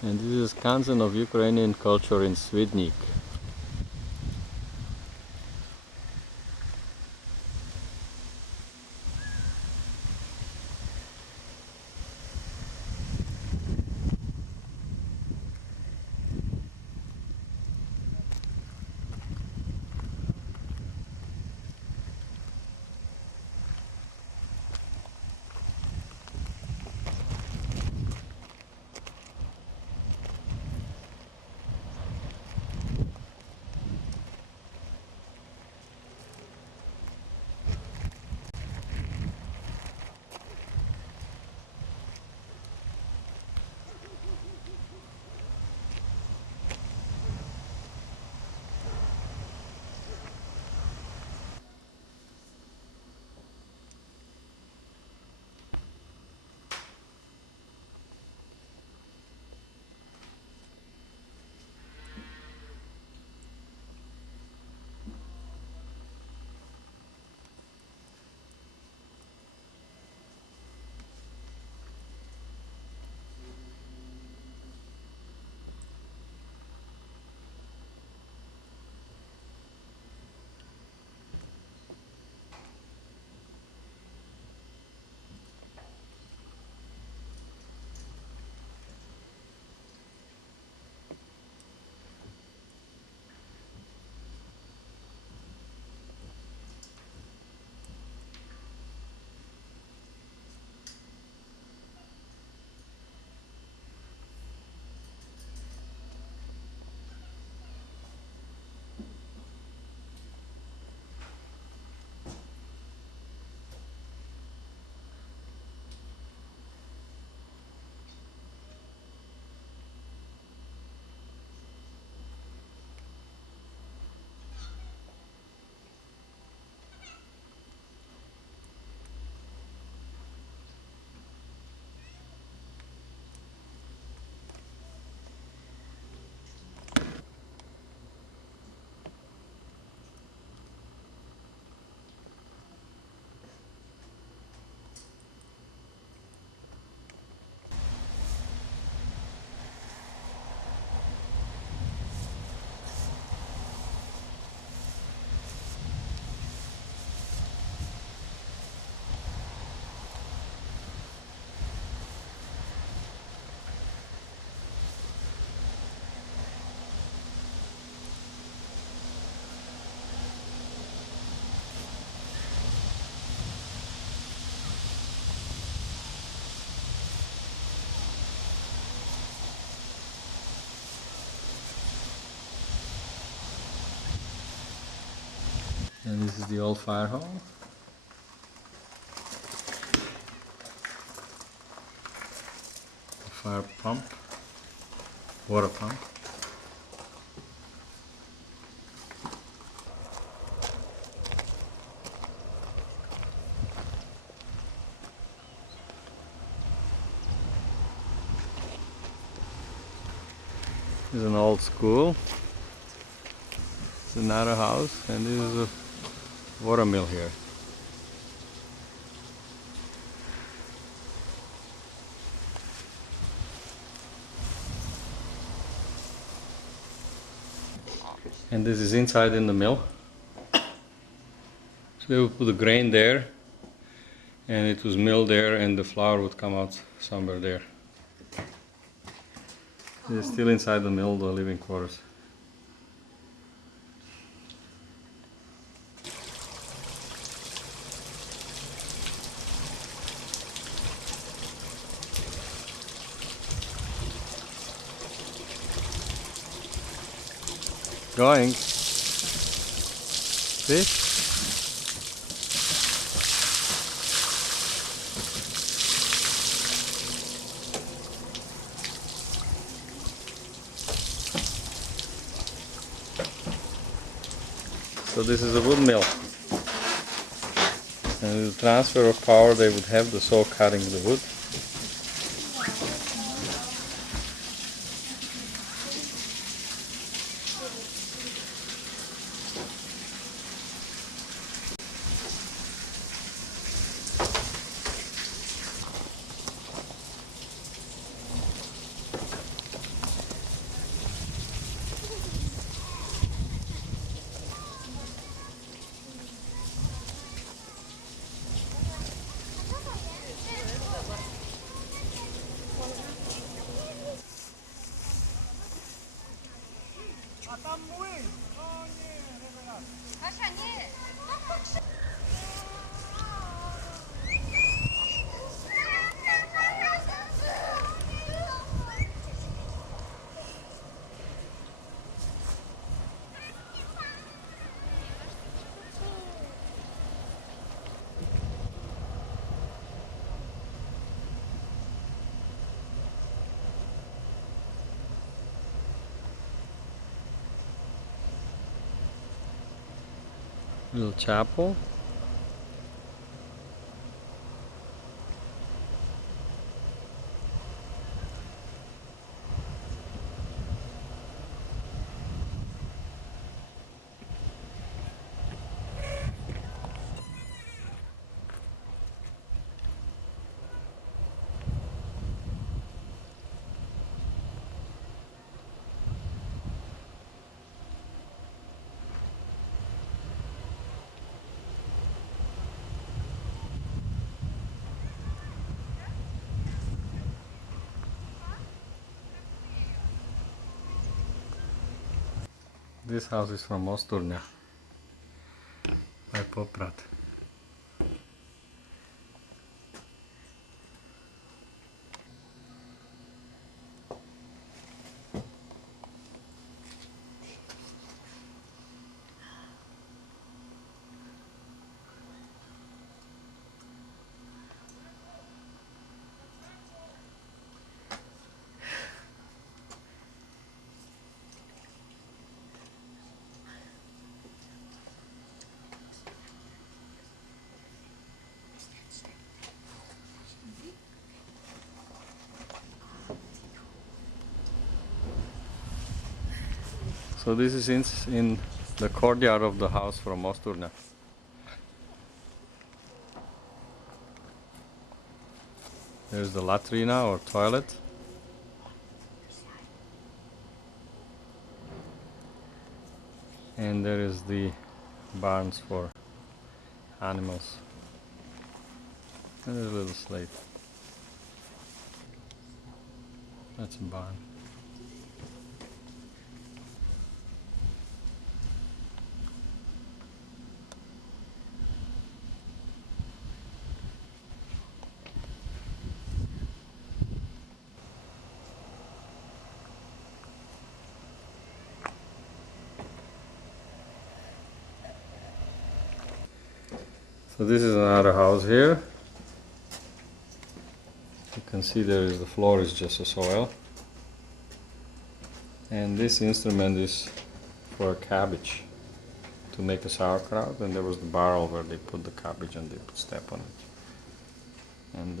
And this is Skanzen of Ukrainian culture in Svidnik. And this is the old fire hall. Fire pump, water pump. This is an old school. It's another house, and this is a water mill here. And this is inside in the mill. So we would put the grain there, and it was milled there, and the flour would come out somewhere there. It's still inside the mill, the living quarters. Going. Fish. So this is a wood mill. And the transfer of power, they would have the saw cutting the wood. Little chapel. This house is from Osturňa by Poprad. So this is in the courtyard of the house from Osturňa. There's the latrina or toilet. And there is the barns for animals. And there's a little slate. That's a barn. So this is another house here. You can see the floor is just a soil. And this instrument is for cabbage, to make a sauerkraut, and there was the barrel where they put the cabbage and they put step on it. And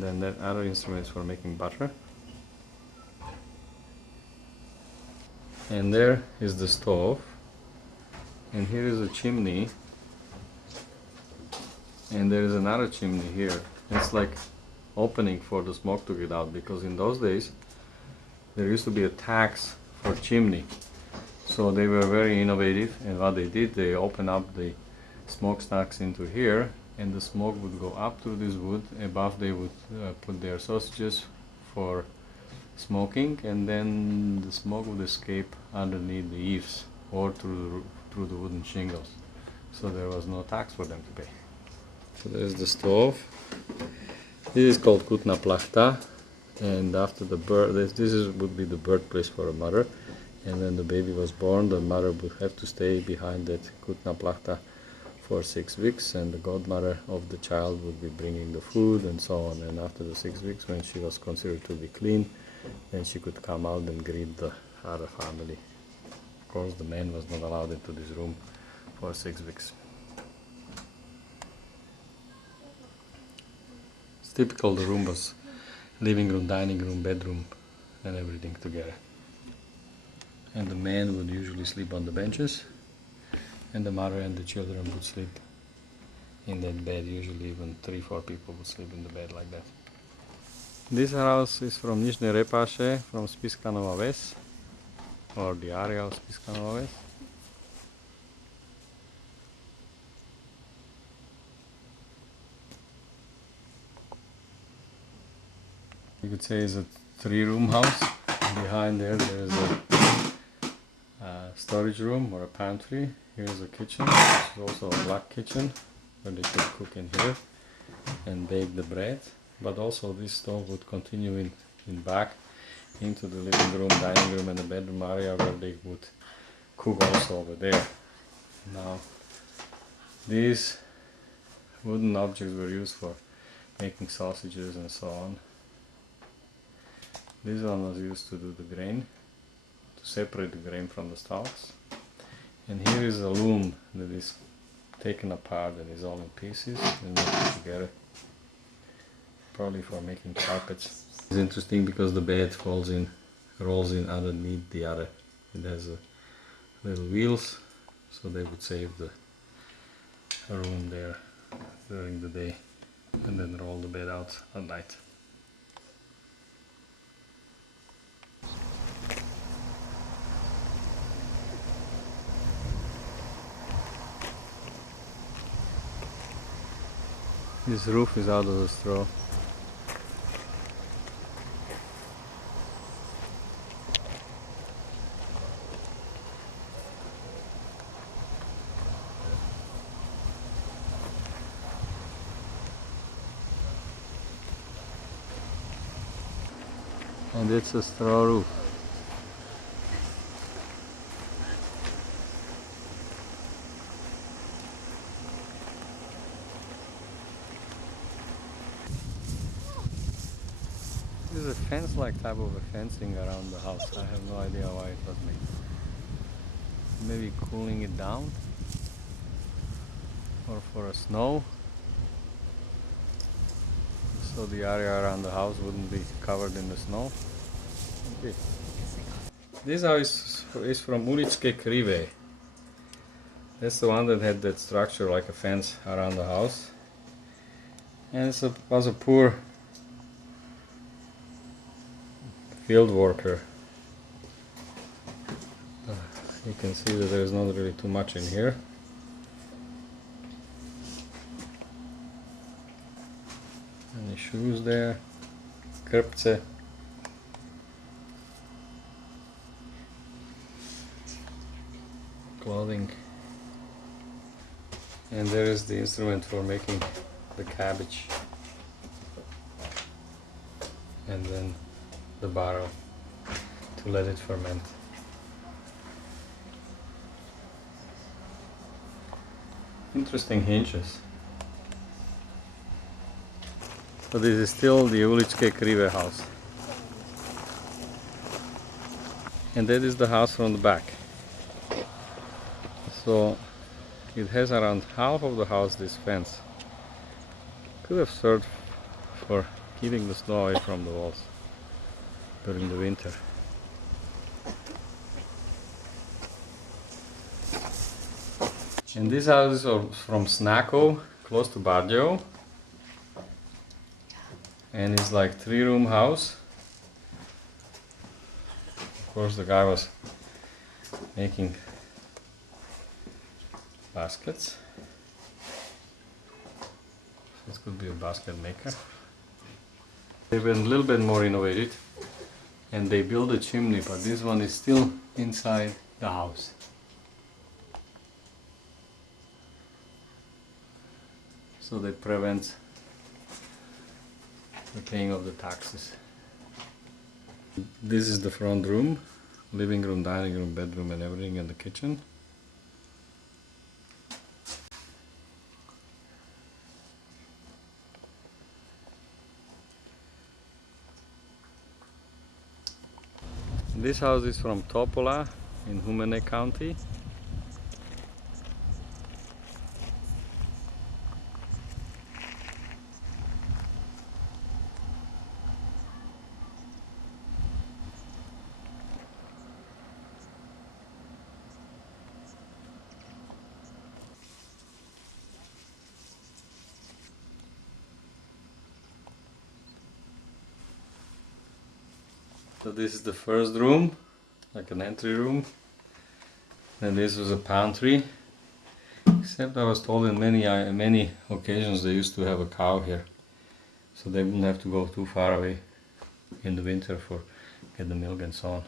then that other instrument is for making butter. And there is the stove. And here is a chimney, and there is another chimney here. It's like opening for the smoke to get out, because in those days there used to be a tax for chimney. So they were very innovative, and what they did, they opened up the smokestacks into here, and the smoke would go up through this wood. Above they would put their sausages for smoking, and then the smoke would escape underneath the eaves or through the wooden shingles. So there was no tax for them to pay. So there's the stove. This is called Kutna Plachta, and after the birth, would be the birthplace for a mother. And when the baby was born, the mother would have to stay behind that Kutna Plachta for 6 weeks, and the godmother of the child would be bringing the food and so on. And after the 6 weeks, when she was considered to be clean, then she could come out and greet the other family. Of course, the man was not allowed into this room for 6 weeks. It's typical, the room was living room, dining room, bedroom, and everything together. And the man would usually sleep on the benches, and the mother and the children would sleep in that bed. Usually even 3-4 people would sleep in the bed like that. This house is from Nižne Repaše, from Spišská Nová Ves, or the area of Spišská Nová Ves. You could say it's a 3-room house. Behind there is a storage room or a pantry. Here's a kitchen, which is also a black kitchen, where they could cook in here and bake the bread. But also this stove would continue in back into the living room, dining room, and the bedroom area, where they would cook also over there. Now, these wooden objects were used for making sausages and so on. This one was used to do the grain, to separate the grain from the stalks. And here is a loom that is taken apart and is all in pieces and put together. Probably for making carpets. It's interesting because the bed rolls in underneath the other. It has little wheels, so they would save the room there during the day and then roll the bed out at night. This roof is out of the straw. And it's a straw roof. This is a fence-like type of a fencing around the house. I have no idea why it was made. Maybe cooling it down, or for a snow, so the area around the house wouldn't be covered in the snow. Okay. This house is from Uličke Krive. That's the one that had that structure like a fence around the house. And it was a poor field worker. You can see that there's not really too much in here. Any shoes there, krpce. Clothing. And there is the instrument for making the cabbage. And then the barrel to let it ferment. Interesting hinges. So this is still the Uličke Krive house. And that is the house from the back. So it has around half of the house this fence. Could have served for keeping the snow away from the walls during the winter. And this house is from Snako, close to Bardeo. And it's like 3-room house. Of course the guy was making baskets. This could be a basket maker. They went a little bit more innovative and they built a chimney, but this one is still inside the house. So that prevents the paying of the taxes. This is the front room, living room, dining room, bedroom and everything, and the kitchen. This house is from Topola in Humene County. So this is the first room, like an entry room. And this was a pantry. Except I was told in many occasions they used to have a cow here. So they wouldn't have to go too far away in the winter for get the milk and so on.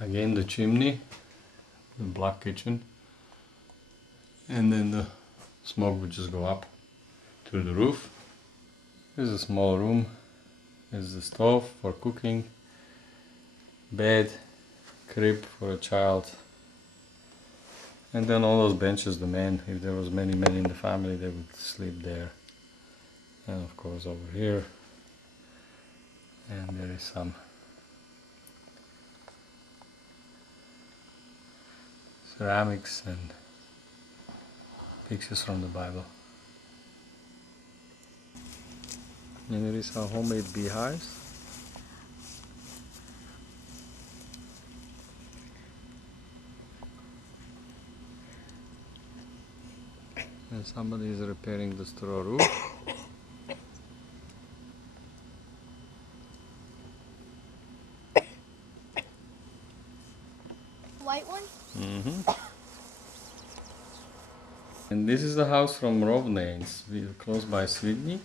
Again the chimney, the black kitchen. And then the smoke would just go up to the roof. This is a small room. This is the stove for cooking, bed, crib for a child, and then all those benches, the men, if there was many men in the family, they would sleep there. And of course over here, and there is some ceramics and pictures from the Bible. And here is our homemade beehives. And somebody is repairing the straw roof. White one? Mm-hmm. And this is the house from Rovne. It's close by Svidnik.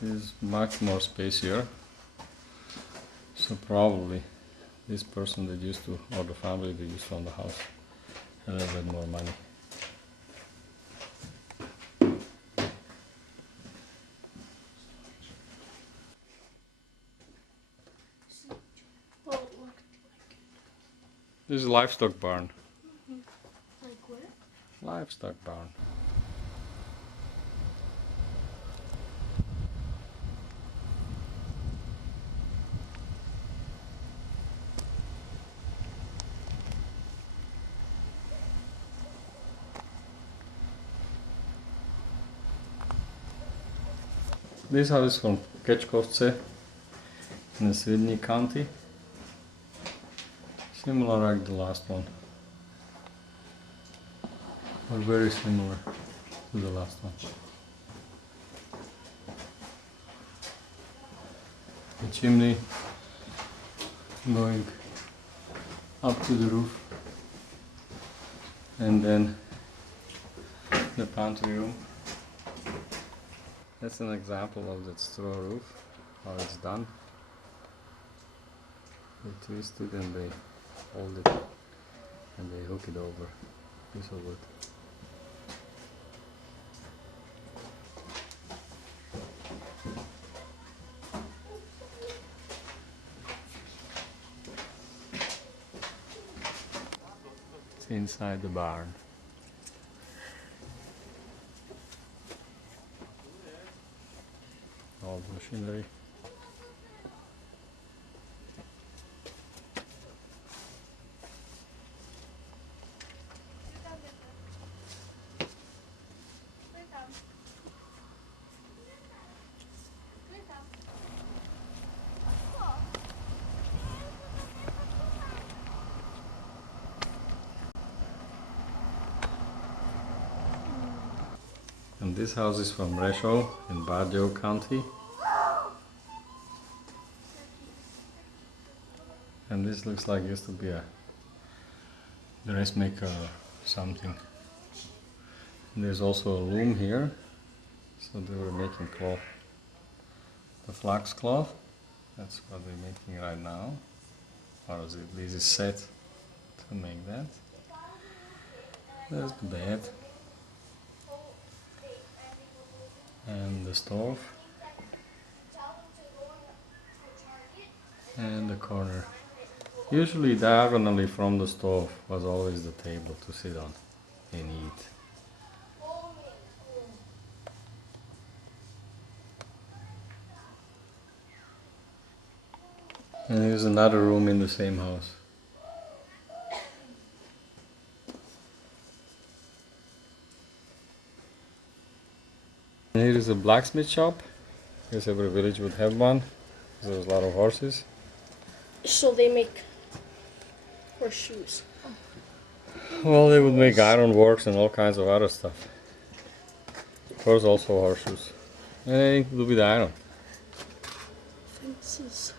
This is much more spacier. So probably this person that used to, or the family that used to own the house, had a little bit more money. Well, it looked like it. This is a livestock barn. Like where? Livestock barn. This house is from Kečkovce in the Svidnik county. Similar like the last one. Or very similar to the last one. The chimney going up to the roof, and then the pantry room. That's an example of that straw roof, how it's done. They twist it and they hold it and they hook it over a piece of wood. It's inside the barn. All the machinery. And this house is from Resho in Bardio County. And this looks like it used to be a dressmaker or something. And there's also a loom here, so they were making cloth. The flax cloth, that's what they're making right now. Or is it, this is set to make that. There's the bed. And the stove. And the corner. Usually diagonally from the stove was always the table to sit on and eat. And here's another room in the same house. And here is a blacksmith shop. I guess every village would have one. There's a lot of horses. So they make horseshoes. Well, they would make ironworks and all kinds of other stuff. Of course, also horseshoes. Anything to do with iron. Fences.